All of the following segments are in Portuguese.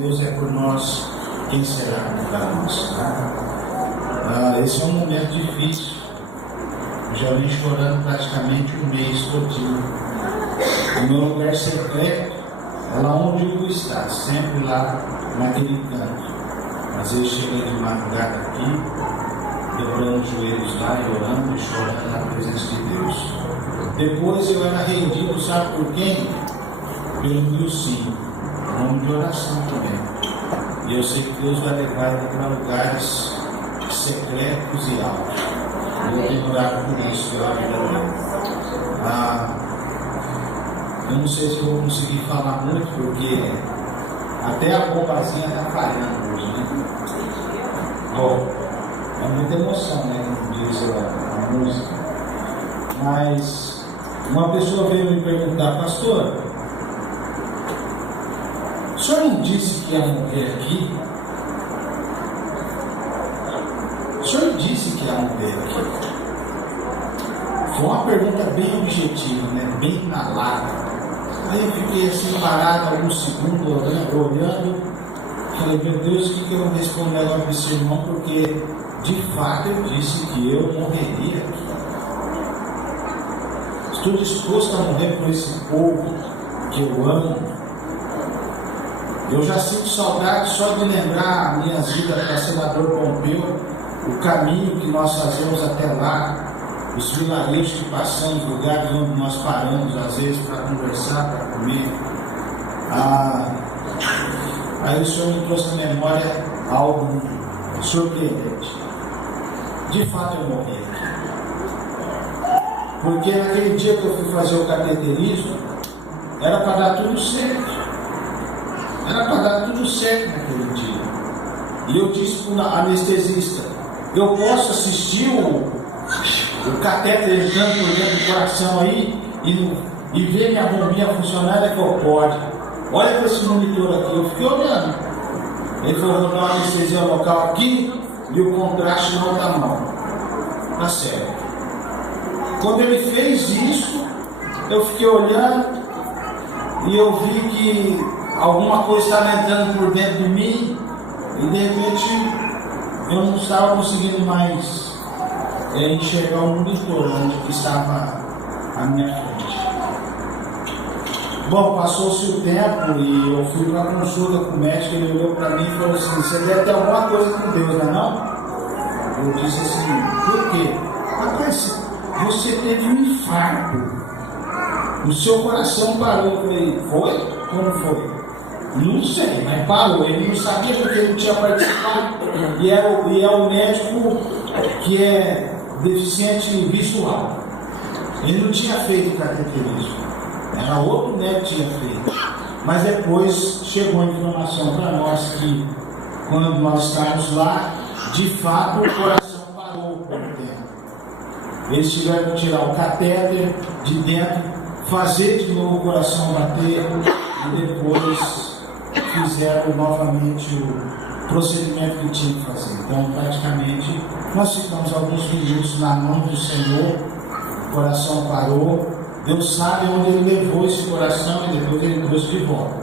Deus é por nós, quem será contra nós? Esse é um momento difícil. Já vim chorando praticamente um mês todinho. O meu lugar secreto é lá onde eu está, sempre lá naquele canto. Às vezes chega de madrugada aqui, dobrando os joelhos lá e orando e chorando na presença de Deus. Depois eu era rendido, sabe por quem? Pelo meu sim, nome de oração também. E eu sei que Deus vai levar ele para lugares secretos e altos. Eu tenho orado por isso pela vida dele. Eu não sei se eu vou conseguir falar muito, porque até a bombazinha está falhando hoje, né? Bom, é muita emoção, né? Como diz a música. Mas uma pessoa veio me perguntar: pastor, o senhor não disse que ia morrer aqui? O senhor disse que ia morrer aqui? Foi uma pergunta bem objetiva, né? Bem na lata. Aí eu fiquei assim parado alguns segundos, olhando. Falei: meu Deus, o que eu vou responder agora para esse irmão? Porque de fato eu disse que eu morreria aqui. Estou disposto a morrer por esse povo que eu amo. Eu já sinto saudade só de lembrar minhas vidas para Senador Pompeu, o caminho que nós fazemos até lá, os vilarejos que passamos, lugares onde nós paramos às vezes para conversar, para comer. Aí o Senhor me trouxe na memória algo surpreendente. De fato eu morri aqui. Porque naquele dia que eu fui fazer o cateterismo, era para dar tudo certo. Era para dar tudo certo naquele dia. E eu disse para o anestesista: eu posso assistir o catéter entrando por dentro do coração aí e ver minha bombinha funcionando? Ele falou: pode. Olha para esse monitor aqui. Eu fiquei olhando. Ele falou: vou dar uma anestesia local aqui e o contraste na outra mão. Tá certo. Quando ele fez isso, eu fiquei olhando e eu vi que alguma coisa estava entrando por dentro de mim e de repente eu não estava conseguindo mais enxergar o monitor onde que estava à minha frente. Bom, passou-se o tempo e eu fui para a consulta com o médico. Ele olhou para mim e falou assim: você deve ter alguma coisa com Deus, não é não? Eu disse assim: por quê? Rapaz, você teve um infarto, o seu coração parou. Eu falei: foi? Como foi? Não sei, mas parou. Ele não sabia porque ele não tinha participado. E é o médico que é deficiente visual. Ele não tinha feito cateterismo. Era outro médico que tinha feito. Mas depois chegou a informação para nós que quando nós estávamos lá, de fato o coração parou por um tempo. Eles tiveram que tirar o catéter de dentro, fazer de novo o coração bater e depois fizeram novamente o procedimento que tinha que fazer. Então, praticamente, nós ficamos alguns minutos na mão do Senhor, o coração parou. Deus sabe onde Ele levou esse coração e depois Ele trouxe de volta.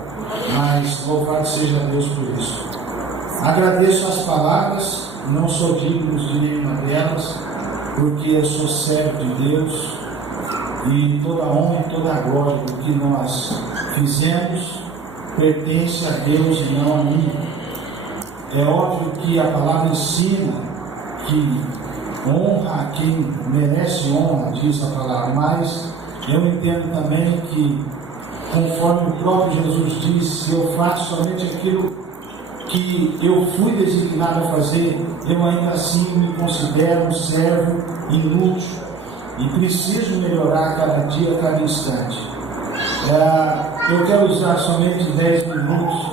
Mas louvado seja Deus por isso. Agradeço as palavras, não sou digno de nenhuma delas, porque eu sou servo de Deus e toda a honra e toda a glória do que nós fizemos pertence a Deus e não a mim. É óbvio que a palavra ensina que honra a quem merece honra, diz a palavra, mas eu entendo também que, conforme o próprio Jesus disse, se eu faço somente aquilo que eu fui designado a fazer, eu ainda assim me considero um servo inútil e preciso melhorar cada dia, cada instante. Eu quero usar somente 10 minutos,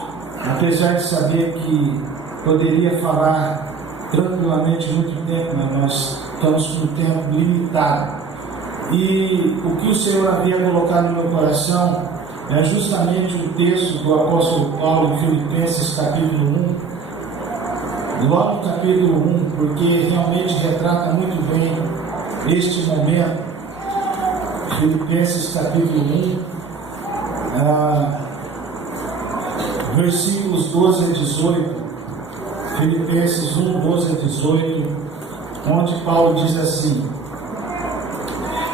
apesar de saber que poderia falar tranquilamente muito tempo, mas nós estamos com um tempo limitado. E o que o Senhor havia colocado no meu coração é justamente o texto do apóstolo Paulo em Filipenses capítulo 1. Logo no capítulo 1, porque realmente retrata muito bem este momento. Filipenses capítulo 1, versículos 12 a 18, Filipenses 1, 12 a 18, onde Paulo diz assim: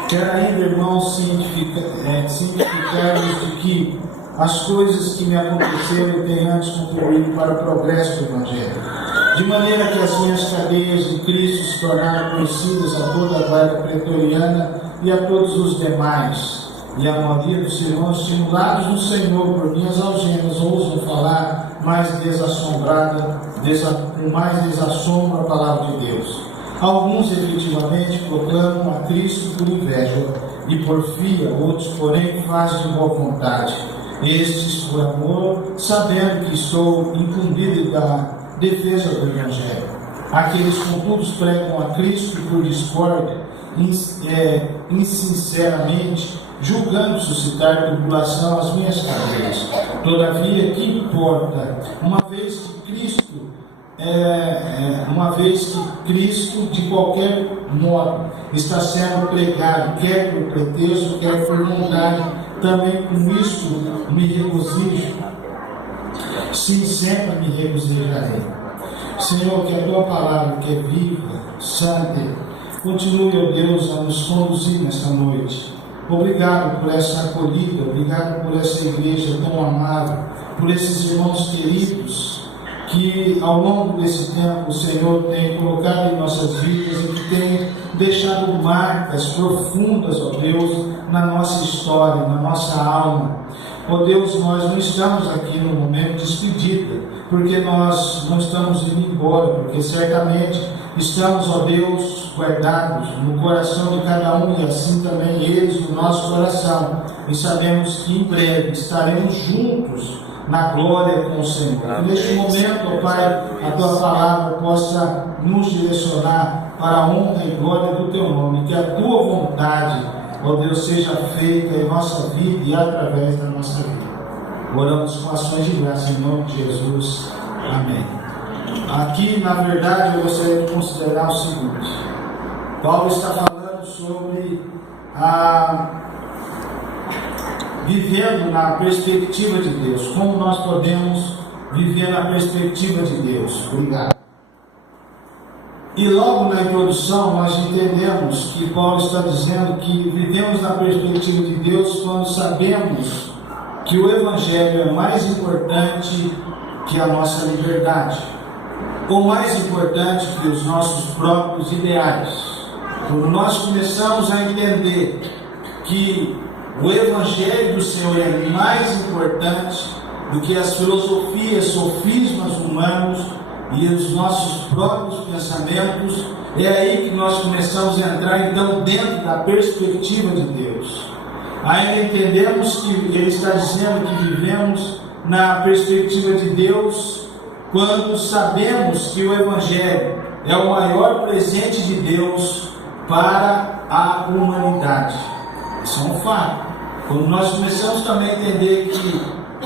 quero ainda, irmãos, cientificar-vos de que as coisas que me aconteceram têm antes contribuído para o progresso do Evangelho, de maneira que as minhas cadeias de Cristo se tornaram conhecidas a toda a guarda pretoriana e a todos os demais, e a maioria dos irmãos, estimulados no Senhor por minhas algemas, ousam falar com mais desassombro a palavra de Deus. Alguns efetivamente proclamam a Cristo por inveja e porfia, outros porém fazem de boa vontade, estes por amor, sabendo que estou incumbido da defesa do Evangelho. Aqueles contudo pregam a Cristo por discórdia, insinceramente, julgando suscitar tribulação às minhas cadeias. Todavia, que importa, uma vez que Cristo, de qualquer modo, está sendo pregado, quer por pretexto, quer por vontade, também com isto me regozijo. Sim, sempre me regozijarei. Senhor, que a tua palavra, que é viva, santa, continue, ó Deus, a nos conduzir nesta noite. Obrigado por essa acolhida, obrigado por essa igreja tão amável, por esses irmãos queridos que ao longo desse tempo o Senhor tem colocado em nossas vidas e que tem deixado marcas profundas, ó Deus, na nossa história, na nossa alma. Ó Deus, nós não estamos aqui no momento de despedida, porque nós não estamos indo embora, porque certamente estamos, ó Deus, guardados no coração de cada um e assim também eles no nosso coração. E sabemos que em breve estaremos juntos na glória com o Senhor. Que neste momento, ó Pai, a tua palavra possa nos direcionar para a honra e glória do teu nome, que a tua vontade, ó Deus, seja feita em nossa vida e através da nossa vida. Oramos com ações de graça em nome de Jesus. Amém. Aqui, na verdade, eu gostaria de considerar o seguinte: Paulo está falando sobre vivendo na perspectiva de Deus. Como nós podemos viver na perspectiva de Deus? Obrigado. E logo na introdução nós entendemos que Paulo está dizendo que vivemos na perspectiva de Deus quando sabemos que o Evangelho é mais importante que a nossa liberdade, ou mais importante que os nossos próprios ideais. Quando nós começamos a entender que o Evangelho do Senhor é mais importante do que as filosofias, sofismas humanos e os nossos próprios pensamentos, é aí que nós começamos a entrar então dentro da perspectiva de Deus. Ainda entendemos que ele está dizendo que vivemos na perspectiva de Deus quando sabemos que o Evangelho é o maior presente de Deus para a humanidade. Isso é um fato. Quando nós começamos também a entender que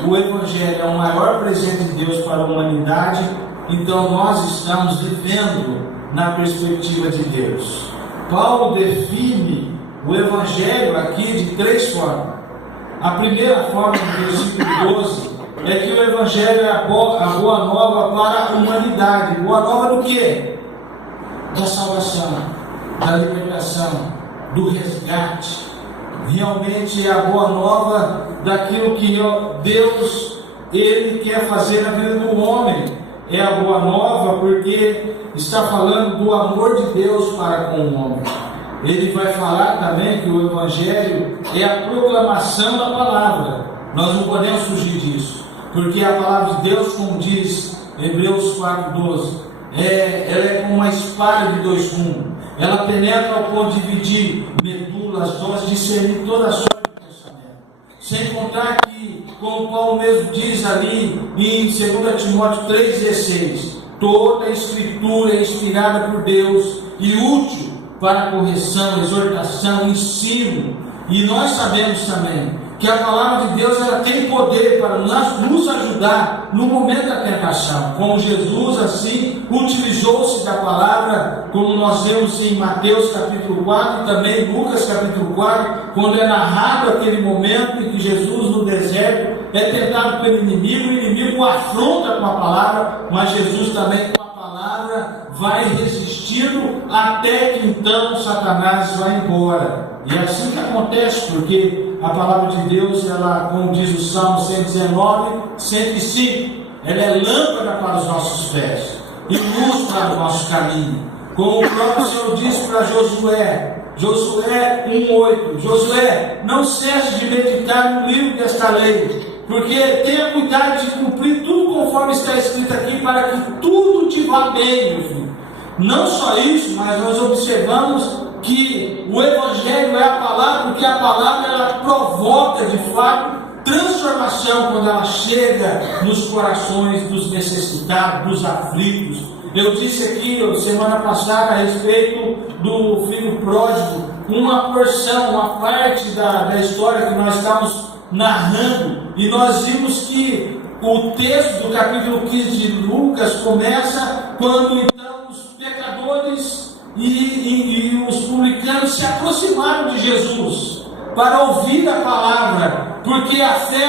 o Evangelho é o maior presente de Deus para a humanidade, então nós estamos vivendo na perspectiva de Deus. Paulo define o Evangelho aqui de três formas. A primeira forma, no versículo 12, é que o Evangelho é a boa nova para a humanidade. Boa nova do quê? Da salvação, da libertação, do resgate. Realmente é a boa nova daquilo que Deus Ele quer fazer na vida do homem. É a boa nova porque está falando do amor de Deus para com o homem. Ele vai falar também que o Evangelho é a proclamação da palavra. Nós não podemos fugir disso, porque a palavra de Deus, como diz Hebreus 4,12, ela é como uma espada de dois gumes. Ela penetra ao ponto de dividir medulas, doses, discernir toda a sorte do pensamento. Sem contar que, como Paulo mesmo diz ali em 2 Timóteo 3,16, toda a Escritura é inspirada por Deus e útil para correção, exortação, ensino. E nós sabemos também que a palavra de Deus ela tem poder para nos ajudar no momento da tentação, como Jesus assim utilizou-se da palavra, como nós vemos em Mateus capítulo 4 e também em Lucas capítulo 4, quando é narrado aquele momento em que Jesus no deserto é tentado pelo inimigo, o inimigo o afronta com a palavra, mas Jesus também com a palavra vai resistindo até que então Satanás vai embora. E é assim que acontece, porque a palavra de Deus, ela, como diz o Salmo 119, 105, ela é lâmpada para os nossos pés e luz para o nosso caminho. Como o próprio Senhor disse para Josué 1,8: Josué, não cesse de meditar no livro desta lei, porque tenha cuidado de cumprir tudo conforme está escrito aqui, para que tudo te vá bem, meu filho. Não só isso, mas nós observamos que o Evangelho é a palavra, porque a palavra ela provoca de fato transformação quando ela chega nos corações dos necessitados, dos aflitos. Eu disse aqui semana passada a respeito do filho pródigo, uma porção, uma parte da história que nós estamos narrando, e nós vimos que o texto do capítulo 15 de Lucas começa quando então os pecadores e os publicanos se aproximaram de Jesus para ouvir a palavra, porque a fé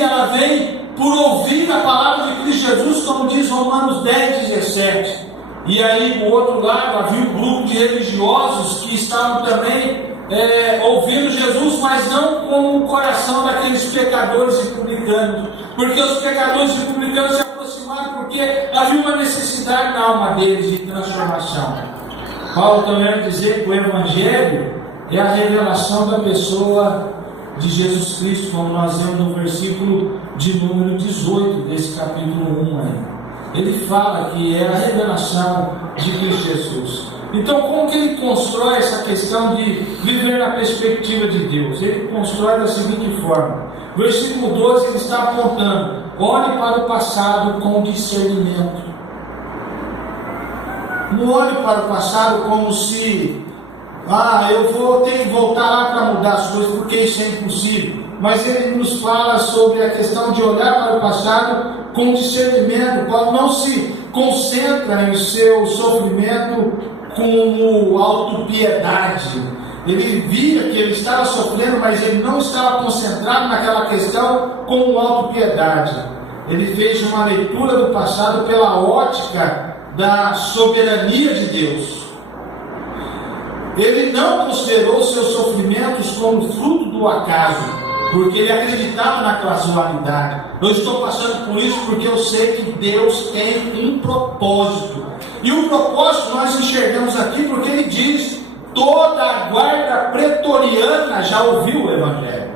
ela vem por ouvir a palavra de Cristo Jesus, como diz Romanos 10:17. E aí, do outro lado, havia um grupo de religiosos que estavam também ouvindo Jesus, mas não com o coração daqueles pecadores e publicanos, porque os pecadores e publicanos se aproximaram porque havia uma necessidade na alma deles de transformação. Paulo também vai dizer que o Evangelho é a revelação da pessoa de Jesus Cristo, como nós vemos no versículo de número 18 desse capítulo 1 aí. Ele fala que é a revelação de Cristo Jesus. Então, como que ele constrói essa questão de viver na perspectiva de Deus? Ele constrói da seguinte forma: versículo 12, ele está apontando: olhe para o passado com discernimento. Não olhe para o passado como se eu vou ter que voltar lá para mudar as coisas, porque isso é impossível. Mas ele nos fala sobre a questão de olhar para o passado com discernimento, quando não se concentra em seu sofrimento como autopiedade. Ele via que ele estava sofrendo, mas ele não estava concentrado naquela questão como autopiedade. Ele fez uma leitura do passado pela ótica da soberania de Deus. Ele não considerou seus sofrimentos como fruto do acaso, porque ele acreditava na casualidade. Eu estou passando por isso porque eu sei que Deus tem um propósito. E o propósito nós enxergamos aqui porque ele diz: toda a guarda pretoriana já ouviu o Evangelho.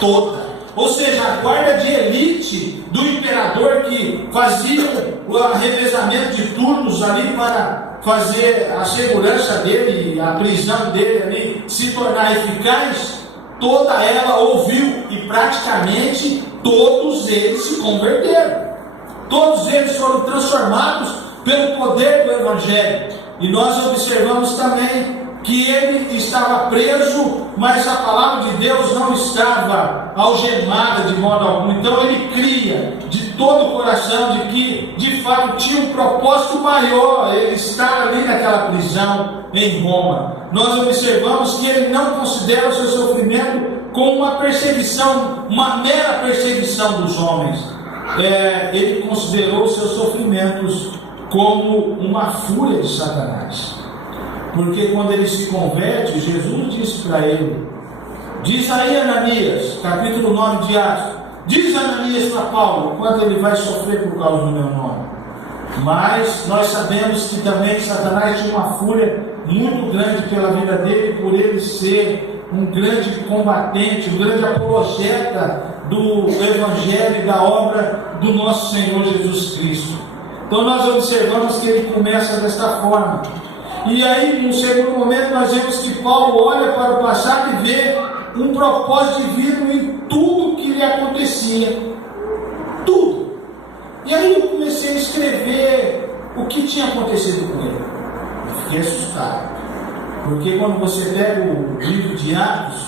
Toda. Ou seja, a guarda de elite do imperador que fazia o revezamento de turnos ali para fazer a segurança dele, a prisão dele ali se tornar eficaz, toda ela ouviu e praticamente todos eles se converteram. Todos eles foram transformados pelo poder do Evangelho. E nós observamos também que ele estava preso, mas a palavra de Deus não estava algemada de modo algum. Então ele cria de todo o coração de que de fato tinha um propósito maior, ele estar ali naquela prisão em Roma. Nós observamos que ele não considera o seu sofrimento como uma perseguição, uma mera perseguição dos homens. Ele considerou os seus sofrimentos como uma fúria de Satanás. Porque quando ele se converte, Jesus disse para ele: diz aí, Ananias, capítulo 9 de Atos, diz Ananias para Paulo quanto ele vai sofrer por causa do meu nome. Mas nós sabemos que também Satanás tinha uma fúria muito grande pela vida dele, por ele ser um grande combatente, um grande apologeta do Evangelho e da obra do nosso Senhor Jesus Cristo. Então nós observamos que ele começa desta forma. E aí, num segundo momento, nós vemos que Paulo olha para o passado e vê um propósito divino em tudo que lhe acontecia. Tudo. E aí eu comecei a escrever o que tinha acontecido com ele. Eu fiquei assustado. Porque quando você pega o livro de Atos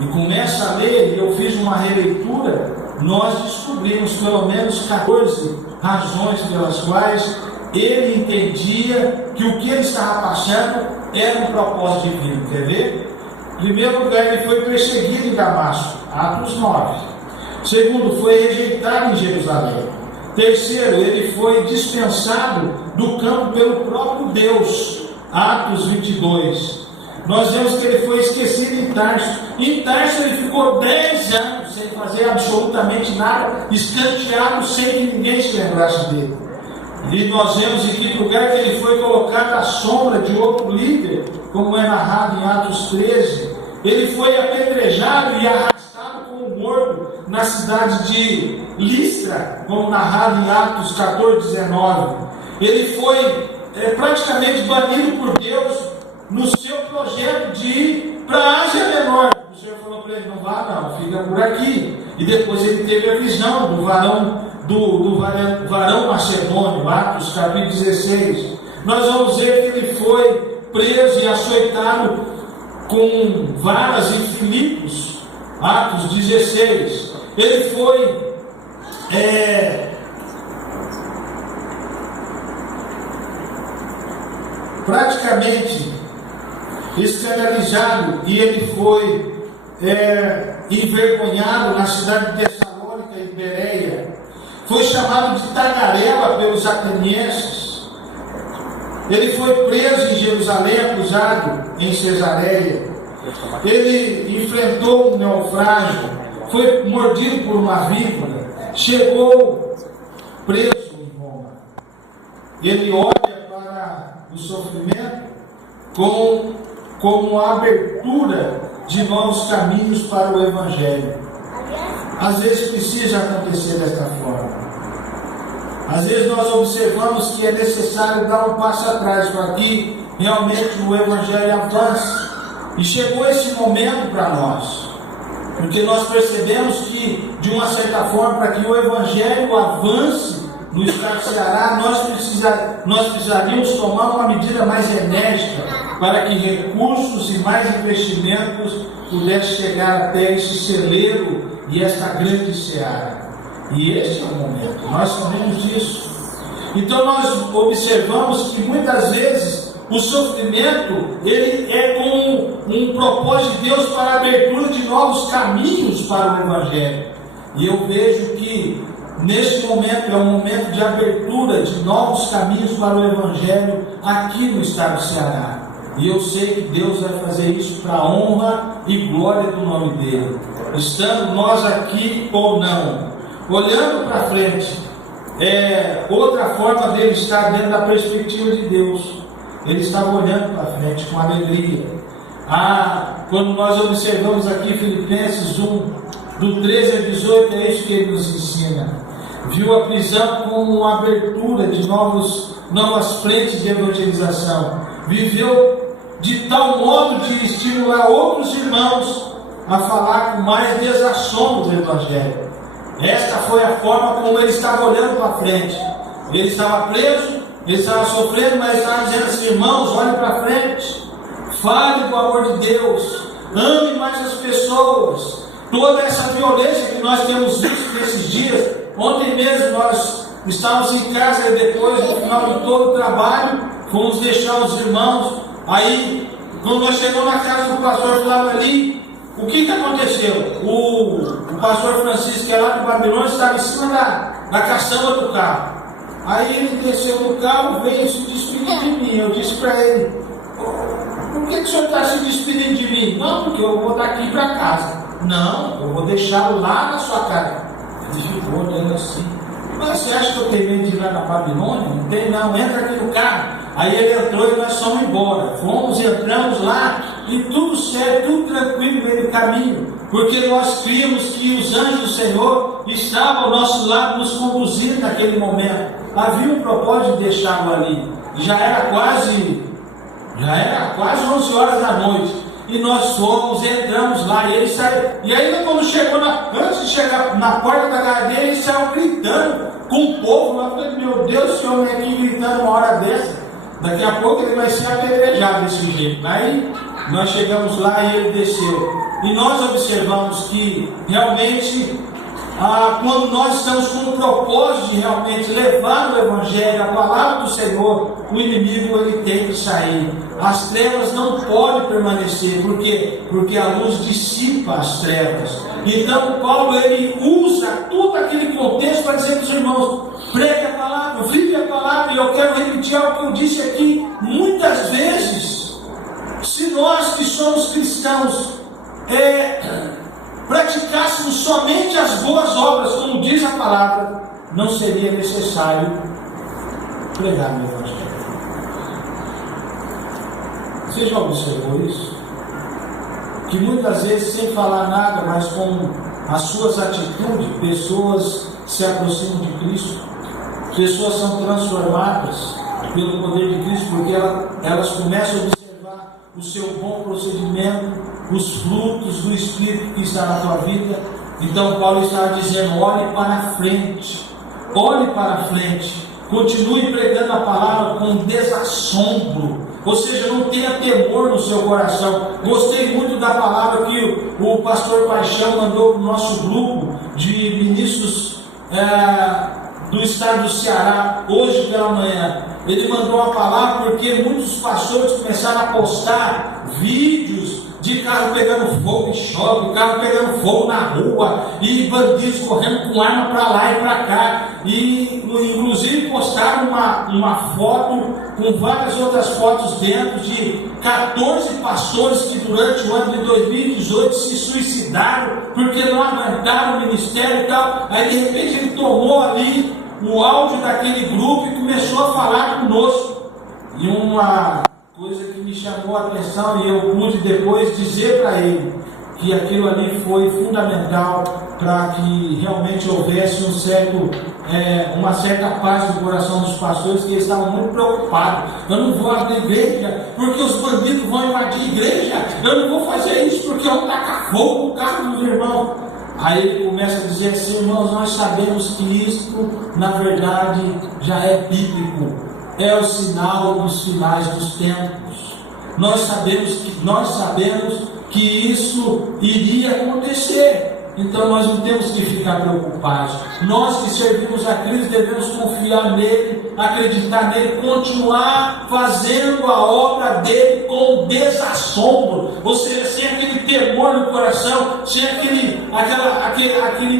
e começa a ler, e eu fiz uma releitura, nós descobrimos pelo menos 14 razões pelas quais ele entendia que o que ele estava passando era um propósito divino. Quer ver? Em primeiro lugar, ele foi perseguido em Damasco, Atos 9. Segundo, foi rejeitado em Jerusalém. Terceiro, ele foi dispensado do campo pelo próprio Deus. Atos 22. Nós vemos que ele foi esquecido em Tarso. Em Tarso ele ficou 10 anos sem fazer absolutamente nada, escanteado, sem que ninguém se lembrasse dele. E nós vemos em que lugar que ele foi colocado à sombra de outro líder, como é narrado em Atos 13. Ele foi apedrejado e arrastado como morto na cidade de Listra, como narrado em Atos 14, 19. Ele foi praticamente banido por Deus no seu projeto de ir para a Ásia Menor. O Senhor falou para ele: não vá não, fica por aqui. E depois ele teve a visão do varão macedônio, Atos capítulo 16. Nós vamos ver que ele foi preso e açoitado com varas em Filipos, Atos 16. Ele foi praticamente escandalizado, e ele foi envergonhado na cidade de Tessalônica e Bereia. Foi chamado de tagarela pelos atenienses. Ele foi preso em Jerusalém, acusado em Cesareia. Ele enfrentou um naufrágio, foi mordido por uma víbora, chegou preso em Roma. Ele olha para o sofrimento como a abertura de novos caminhos para o Evangelho. Às vezes precisa acontecer desta forma. Às vezes nós observamos que é necessário dar um passo atrás para que realmente o Evangelho avance. E chegou esse momento para nós, porque nós percebemos que, de uma certa forma, para que o Evangelho avance no estado do Ceará, nós precisaríamos tomar uma medida mais enérgica para que recursos e mais investimentos pudessem chegar até esse celeiro e esta grande seara. E esse é o momento, nós sabemos disso. Então nós observamos que muitas vezes o sofrimento, ele é com um propósito de Deus para a abertura de novos caminhos para o Evangelho. E eu vejo que neste momento é um momento de abertura de novos caminhos para o Evangelho aqui no estado do Ceará. E eu sei que Deus vai fazer isso para a honra e glória do nome dele. Estando nós aqui ou não, olhando para frente, outra forma dele estar dentro da perspectiva de Deus. Ele estava olhando para frente com alegria. Quando nós observamos aqui Filipenses 1, do 13 a 18, é isso que ele nos ensina. Viu a prisão como uma abertura de novas frentes de evangelização. Viveu de tal modo de estimular outros irmãos a falar com mais desassombro do Evangelho. Esta foi a forma como ele estava olhando para frente. Ele estava preso, ele estava sofrendo, mas estava dizendo assim: irmãos, olhem para frente, fale do amor de Deus, ame mais as pessoas. Toda essa violência que nós temos visto nesses dias. Ontem mesmo nós estávamos em casa e depois, no final de todo o trabalho, fomos deixar os irmãos. Aí, quando nós chegamos na casa do pastor Flávio ali, o que aconteceu? O pastor Francisco, que é lá de Babilônia, estava em cima da caçamba do carro. Aí ele desceu do carro, veio se despedir de mim. Eu disse para ele: por que o senhor está se despedindo de mim? Não, porque eu vou daqui para casa. Não, eu vou deixá-lo lá na sua casa. Ele ficou olhando assim: mas você acha que eu tenho medo de ir lá na Babilônia? Não tem não, entra aqui no carro. Aí ele entrou e nós fomos embora. Entramos lá e tudo certo, tudo tranquilo no meio do caminho, porque nós críamos que os anjos do Senhor estavam ao nosso lado, nos conduzindo naquele momento. Havia um propósito de deixá-lo ali. Já era quase 11 horas da noite. E nós fomos, entramos lá, e ele saiu. E ainda quando chegou, antes de chegar na porta da casa dele, ele saiu gritando com o povo. Eu falei: meu Deus, esse homem aqui gritando uma hora dessa. Daqui a pouco ele vai ser apedrejado desse jeito. Aí nós chegamos lá e ele desceu. E nós observamos que realmente, quando nós estamos com o propósito de realmente levar o Evangelho, a palavra do Senhor, o inimigo ele tem que sair. as trevas não podem permanecer. Por quê? Porque a luz dissipa as trevas. Então Paulo ele usa todo aquele contexto para dizer para os irmãos: pregue a palavra, vive a palavra. E eu quero repetir algo que eu disse aqui muitas vezes. Se nós que somos cristãos praticássemos somente as boas obras, como diz a palavra, não seria necessário pregar no Evangelho. Você já observou isso? Que muitas vezes, sem falar nada, mas com as suas atitudes, pessoas se aproximam de Cristo, pessoas são transformadas pelo poder de Cristo, porque elas começam a observar o seu bom procedimento, os frutos do Espírito que está na tua vida. Então Paulo está dizendo: olhe para frente, olhe para frente, continue pregando a palavra com desassombro. Ou seja, não tenha temor no seu coração. Gostei muito da palavra que o pastor Paixão mandou para o nosso grupo de ministros do estado do Ceará, hoje pela manhã. Ele mandou a palavra porque muitos pastores começaram a postar vídeos de carro pegando fogo em shopping, carro pegando fogo na rua, e bandidos correndo com arma para lá e para cá, e inclusive postaram uma foto com várias outras fotos dentro de 14 pastores que durante o ano de 2018 se suicidaram porque não aguentaram o ministério e tal. Aí de repente ele tomou ali o áudio daquele grupo e começou a falar conosco. E uma coisa que me chamou a atenção, e eu pude depois dizer para ele que aquilo ali foi fundamental para que realmente houvesse uma certa paz no coração dos pastores, que eles estavam muito preocupados. Eu não vou abrir igreja porque os bandidos vão invadir a igreja, eu não vou fazer isso porque eu vou tacar fogo no carro dos irmãos. Aí ele começa a dizer assim: irmãos, nós sabemos que isso na verdade já é bíblico, é o sinal dos finais dos tempos. Nós sabemos que isso iria acontecer. Então nós não temos que ficar preocupados. Nós que servimos a Cristo devemos confiar nele, acreditar nele, continuar fazendo a obra dele com desassombro, ou seja, sem aquele temor no coração, sem aquele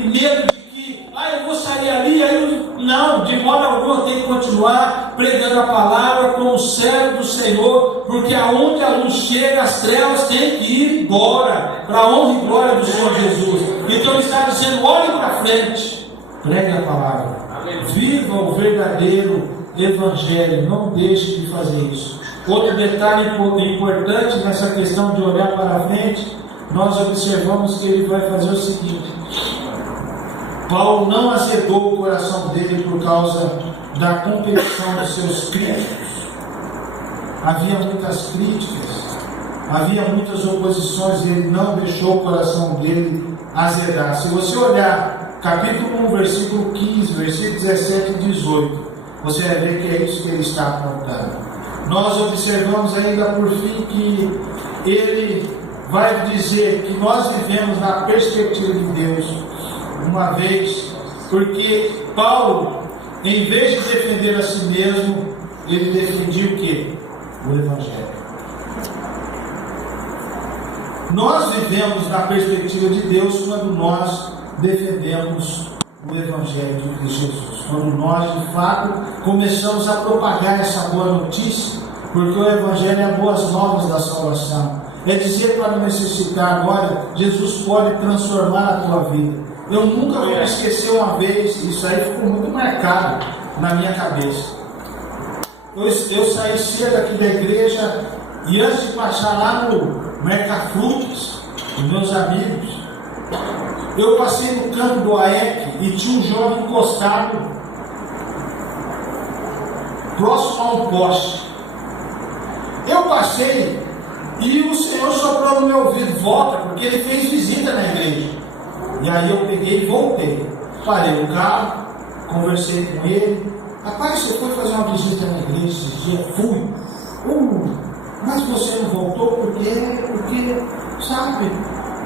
medo de que eu vou sair ali, não, de modo algum eu tenho que continuar pregando a palavra como servo do Senhor, porque aonde a luz chega, as trevas têm que ir embora, para a honra e glória do Senhor Jesus. Então ele está dizendo: olhe para frente, pregue a palavra, viva o verdadeiro Evangelho, não deixe de fazer isso. Outro detalhe importante nessa questão de olhar para frente, nós observamos que ele vai fazer o seguinte: Paulo não azedou o coração dele por causa da competição dos seus críticos. Havia muitas críticas, havia muitas oposições, e ele não deixou o coração dele azedar. Se você olhar capítulo 1, versículo 15, versículo 17 e 18, você vai ver que é isso que ele está apontando. Nós observamos ainda por fim que ele vai dizer que nós vivemos na perspectiva de Deus, uma vez, porque Paulo, em vez de defender a si mesmo, ele defendia o quê? O Evangelho. Nós vivemos na perspectiva de Deus quando nós defendemos o Evangelho de Cristo Jesus, quando nós de fato começamos a propagar essa boa notícia, porque o Evangelho é as boas novas da salvação. É dizer para o necessitado: olha, Jesus pode transformar a tua vida. Eu nunca vou esquecer uma vez, isso aí ficou muito marcado na minha cabeça. Eu saí cedo aqui da igreja, e antes de passar lá no Mercafrutas, com meus amigos, eu passei no campo do AEC e tinha um jovem encostado próximo a um poste. Eu passei e o Senhor soprou no meu ouvido: volta, porque ele fez visita na igreja. E aí eu peguei e voltei. Parei o carro, conversei com ele: rapaz, você foi fazer uma visita na igreja esses dias? Fui. Mas você não voltou porque, sabe,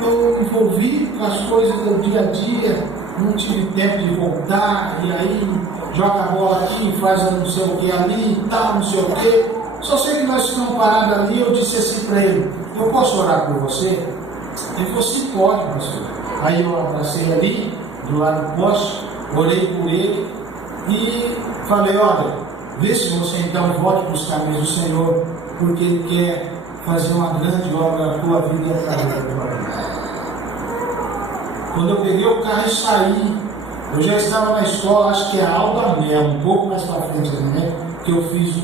eu envolvi com as coisas do dia a dia, não tive tempo de voltar, e aí joga a bola aqui, faz não sei o que ali e tal, não sei o que. Só sei que nós ficamos parados ali. Eu disse assim para ele: eu posso orar por você? Ele falou: sim, pode, pastor. Aí eu abracei ali, do lado do poste, orei por ele e falei: olha, vê se você então volte para os caminhos do Senhor, porque Ele quer fazer uma grande obra na tua vida e através da tua vida. Quando eu peguei o carro e saí, eu já estava na escola, acho que é Alda Mel, um pouco mais para frente ali, né? Que eu fiz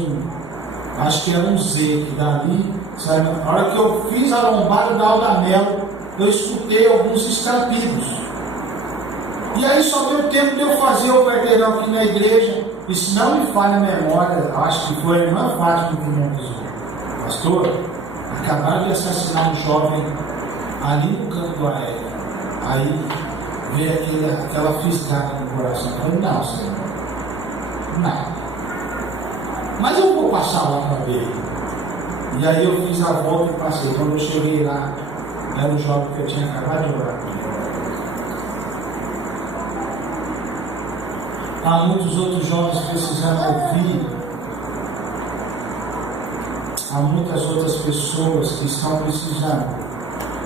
acho que era um Z, que dali, sabe? Na hora que eu fiz a lombada da Alda Mel, eu escutei alguns estampidos. E aí só deu tempo de eu fazer o quarteirão aqui na igreja. E se não me falha a memória, acho que foi a irmã Fátima que me avisou: pastor, acabaram de assassinar um jovem ali no canto do aéreo. Aí veio aquela fisgada no coração. Eu falei: não, Senhor, não. Mas eu vou passar lá para ver. E aí eu fiz a volta e passei. Quando eu cheguei lá, era o jovem que eu tinha acabado de orar com ele. Há muitos outros jovens precisando ouvir. Há muitas outras pessoas que estão precisando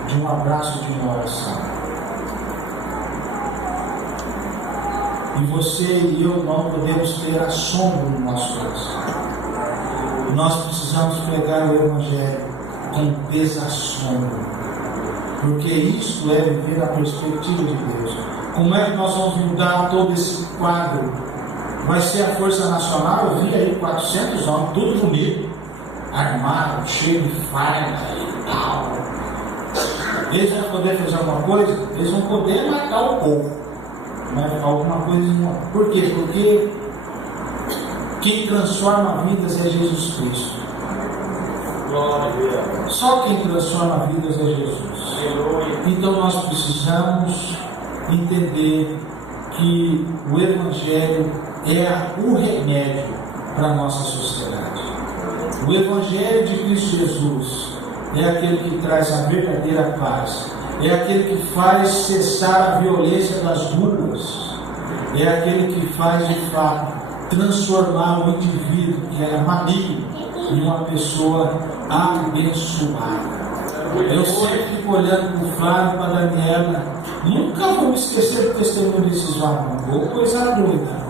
de um abraço, de uma oração. E você e eu não podemos ter assombro no nosso coração. Nós precisamos pegar o Evangelho com desassombro, porque isso é viver a perspectiva de Deus. Como é que nós vamos mudar todo esse quadro? Vai ser a Força Nacional? Eu vi aí 400 homens, tudo comigo, armado, cheio de farda e tal. Eles vão poder fazer alguma coisa? Eles vão poder matar o povo. Mas alguma coisa não. Por quê? Porque quem transforma vidas é Jesus Cristo. Só quem transforma vidas é Jesus. Então nós precisamos entender que o Evangelho é o remédio para a nossa sociedade. O Evangelho de Cristo Jesus é aquele que traz a verdadeira paz. É aquele que faz cessar a violência das ruas. É aquele que faz, de fato, transformar o indivíduo que era maligno em uma pessoa abençoada. Eu sempre fico olhando para o Flávio e para a Daniela. Nunca vou me esquecer do testemunho desses varões. Coisa doida.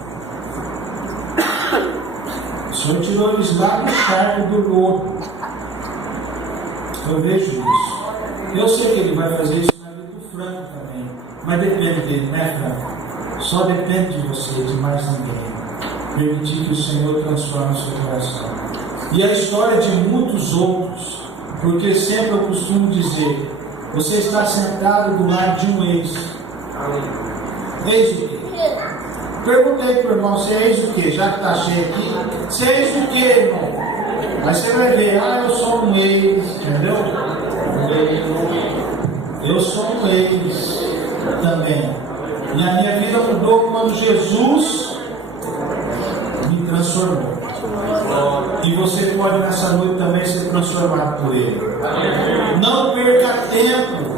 O Senhor tirou eles lá do charco do lobo. Eu vejo isso. Eu sei que Ele vai fazer isso na vida do Franco também. Mas depende dele, né, Franco? Só depende de você, de mais ninguém. Permitir que o Senhor transforme o seu coração. E a história de muitos outros. Porque sempre eu costumo dizer: você está sentado do lado de um ex. Ex o quê? Perguntei para o irmão: você é ex o quê? Já que está cheio aqui, você é ex o quê, irmão? Aí você vai ver: eu sou um ex, entendeu? Eu sou um ex também. E a minha vida mudou quando Jesus me transformou. E você pode nessa noite também ser transformado por Ele. Não perca tempo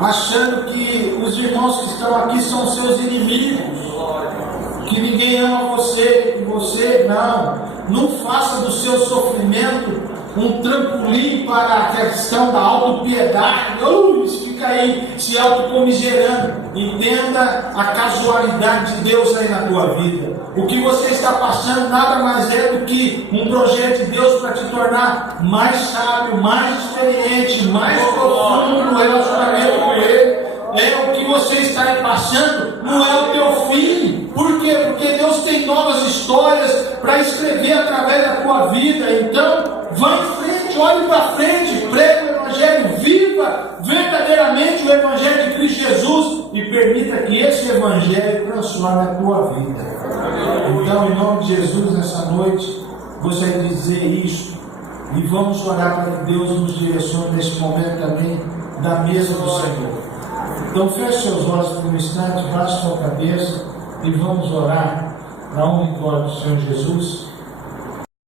achando que os irmãos que estão aqui são seus inimigos, que ninguém ama você, que você não faça do seu sofrimento um trampolim para a questão da autopiedade. Fica aí se autocomiserando. Entenda a casualidade de Deus aí na tua vida. O que você está passando nada mais é do que um projeto de Deus para te tornar mais sábio, mais experiente, mais profundo no relacionamento com Ele. É o que você está passando, não é o teu fim. Por quê? Porque Deus tem novas histórias para escrever através da tua vida. Então, vá em frente, olhe para frente, pregue o Evangelho, viva verdadeiramente o Evangelho de Cristo Jesus e permita que esse Evangelho transforme a tua vida. Então, em nome de Jesus, nessa noite, gostaria de dizer isso e vamos orar para que Deus nos direcione nesse momento também da mesa do Senhor. Então, feche seus olhos por um instante, baixe sua cabeça e vamos orar para a honra e glória do Senhor Jesus.